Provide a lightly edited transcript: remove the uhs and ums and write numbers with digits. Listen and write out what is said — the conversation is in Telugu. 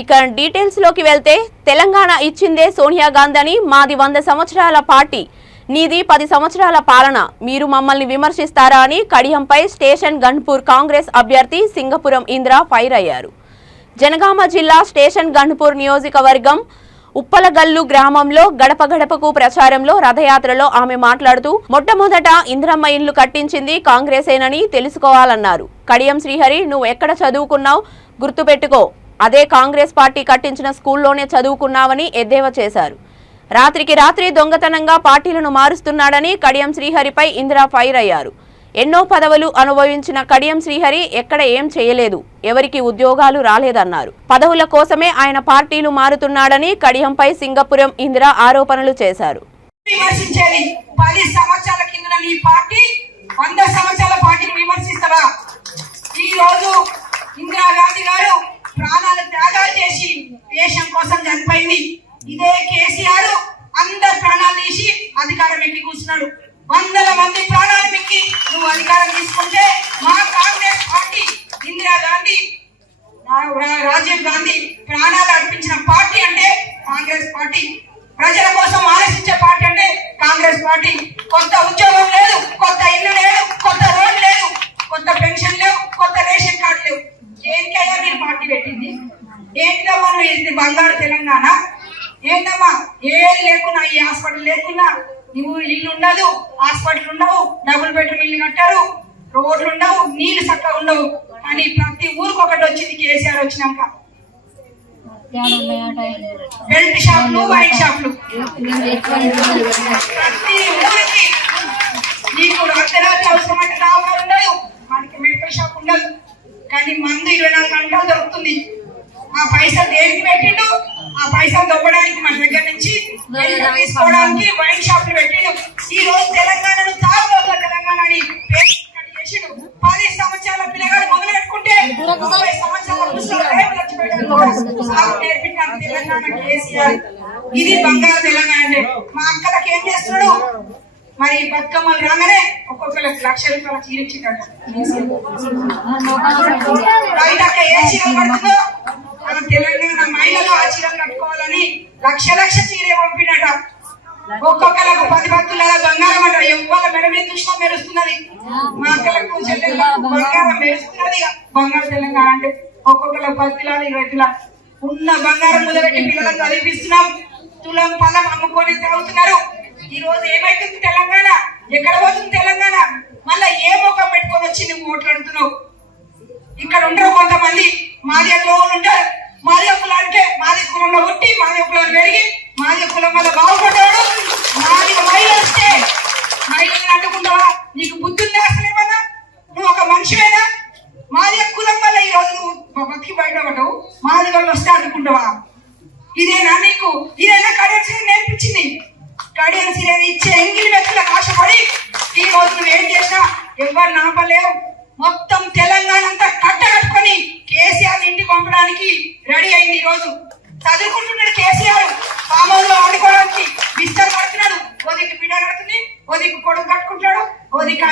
ఇక డీటెయిల్స్ లోకి వెళ్తే తెలంగాణ ఇచ్చిందే సోనియా గాంధీ అని, మాది 100 సంవత్సరాల పార్టీ, నీది 10 సంవత్సరాల పాలన, మీరు మమ్మల్ని విమర్శిస్తారా అని కడియంపై స్టేషన్ గన్పూర్ కాంగ్రెస్ అభ్యర్థి సింగపురం ఇంద్ర ఫైర్ అయ్యారు. జనగామ జిల్లా స్టేషన్ గన్పూర్ నియోజకవర్గం ఉప్పలగల్లు గ్రామంలో గడప గడపకు ప్రచారంలో రథయాత్రలో ఆమె మాట్లాడుతూ మొట్టమొదట ఇంద్రమ్మ ఇల్లు కట్టించింది కాంగ్రెసేనని తెలుసుకోవాలన్నారు. కడియం శ్రీహరి, నువ్వు ఎక్కడ చదువుకున్నావు గుర్తుపెట్టుకో, అదే కాంగ్రెస్ పార్టీ కట్టించిన స్కూల్లోనే చదువుకున్నావని ఎద్దేవా చేశారు. రాత్రికి రాత్రి దొంగతనంగా పార్టీలను మారుస్తున్నాడని కడియం శ్రీహరిపై ఇందిరా ఫైర్ అయ్యారు. ఎన్నో పదవులు అనుభవించిన కడియం శ్రీహరి ఎక్కడ ఏం చేయలేదు, ఎవరికి ఉద్యోగాలు రాలేదన్నారు. పదవుల కోసమే ఆయన పార్టీలు మారుతున్నాడని కడియంపై సింగపురం ఇందిరా ఆరోపణలు చేశారు. 10 సంవత్సరాల కింద నీ పార్టీ 100 సంవత్సరాల పార్టీని విమర్శిస్తారా? ఈ రోజు ఇందిరాగాంధీ గారు ప్రాణాలు త్యాగాలు చేసి దేశం కోసం చనిపోయింది. ఇదే కేసీఆర్ అందరు ప్రాణాలు తీసి అధికారం ఎక్కి కూర్చున్నాడు. వందల మంది ప్రాణాలు ఎక్కి నువ్వు అధికారం తీసుకుంటే మా కాంగ్రెస్ పార్టీ, ఇందిరాగాంధీ, రాజీవ్ గాంధీ ప్రాణాలు అర్పించిన పార్టీ అంటే కాంగ్రెస్ పార్టీ. ప్రజల కోసం ఆలోచించే పార్టీ అంటే కాంగ్రెస్ పార్టీ. కొత్త ఉద్యోగం లేదు, కొత్త ఇల్లు లేదు, కొత్త రోడ్డు లేదు, కొత్త పెన్షన్ లేవు, కొత్త రేషన్ కార్డు లేవు. దేనికైనా మీరు పార్టీ పెట్టింది ఏంటమ్మా? నువ్వు బంగారు తెలంగాణ ఏంటమ్మా? ఏది లేకున్నా, ఈ హాస్పిటల్ లేకున్నా నువ్వు ఇల్లు ఉండదు, హాస్పిటల్ ఉండవు, డబుల్ బెడ్రూమ్ ఇల్లు కట్టారు, రోడ్లు ఉండవు, నీళ్లు చక్కగా ఉండవు. కానీ ప్రతి ఊరికి ఒకటి వచ్చింది కేసీఆర్ వచ్చినాక. బెల్ట్ షాపులు, వైన్ షాపులు, ప్రతి ఊరికి నీకు అర్ధరాత్రి అవసరమైన డాబా ఉండదు, మనకి మెడికల్ షాప్ ఉండదు. కానీ మందు 24 గంటలు దొరుకుతుంది. ఆ పైసలు దేనికి పెట్టిండు? ఆ పైసలు దొబ్బడానికి మన దగ్గర నుంచి తీసుకోవడానికి వైన్ షాపులు పెట్టిండు. ఈ రోజు తెలంగాణను తాగుబోతున్న తెలంగాణని చేసిండు. 10 సంవత్సరాల పిల్లగాడు మొదలు పెట్టుకుంటే 30 సంవత్సరాల నేర్పించాను తెలంగాణ కేసీఆర్. ఇది బంగారు తెలంగాణ అంటే. మా అక్కలకి ఏం చేస్తున్నాడు? మరి బతుకమ్మలు రాగానే ఒక్కొక్కరికి ₹1,00,000 చీర ఇచ్చిందట. బయట ఏ చీరలు పడుతుందో మన తెలంగాణ మహిళలు ఆ చీరలు కట్టుకోవాలని లక్ష చీర పంపినట. ఒక్కొక్కరికి 10 తులాల బంగారం అంట. ఎవ్వల మెడ మీద చూసినా మెరుస్తున్నది. మా అక్కలకు చెల్లెళ్ళకు బంగారం మెరుస్తున్నది. బంగారు తెలంగాణ అంటే ఒక్కొక్కరికి 10 తులాలు 20 తులాలు ఉన్న బంగారం మొదలుపెట్టి పిల్లలకు చదివిస్తున్నాం. తులం పలం అమ్ముకొని తాగుతున్నారు. ఈ రోజు ఏమైతుంది తెలంగాణ? ఎక్కడ పోతుంది తెలంగాణ? మళ్ళా ఏ ముఖం పెట్టుకొని వచ్చి నువ్వు ఓట్లాడుతున్నావు? ఇక్కడ ఉండరు కొంతమంది మాది కులం ఉంటారు. మాది కులం అంటే మాది కులంలో పుట్టి మాది కులం పెరిగి మాది కులం వల్ల బాగుపడ్డాడు. మాది మహిళలు వస్తే మహిళలను అడ్డుకుంటావా? నీకు బుద్ధి ఉందా అసలు? ఏమన్నా నువ్వు ఒక మనిషివేనా? మాది కులం వల్ల ఈ రోజు నువ్వు బతికి బయటపడ్డావు. మాది వల్ల వస్తే అడ్డుకుంటావా? ఇదేనా నీకు? ఇదేనా కడెన్సీ నేర్పించింది? కడెన్సీ ఇచ్చే ఎంగిలి వ్యక్తులకు ఆశపడి ఈ రోజు నువ్వు ఏం చేసినా ఎవరు నాపలేవు. మొత్తం తెలంగాణ అంతా కట్టగట్టుకొని కేసీఆర్ ఇంటికి పంపడానికి రెడీ అయింది. ఈ రోజు చదువుకుంటున్నాడు కేసీఆర్. పామోలో ఆడుకోవడానికి బిస్టర్ పడుతున్నాడు. ఓదికి బిడ్డ కడుతుంది, ఓదికి కొడుకు కట్టుకుంటాడు, ఓదికి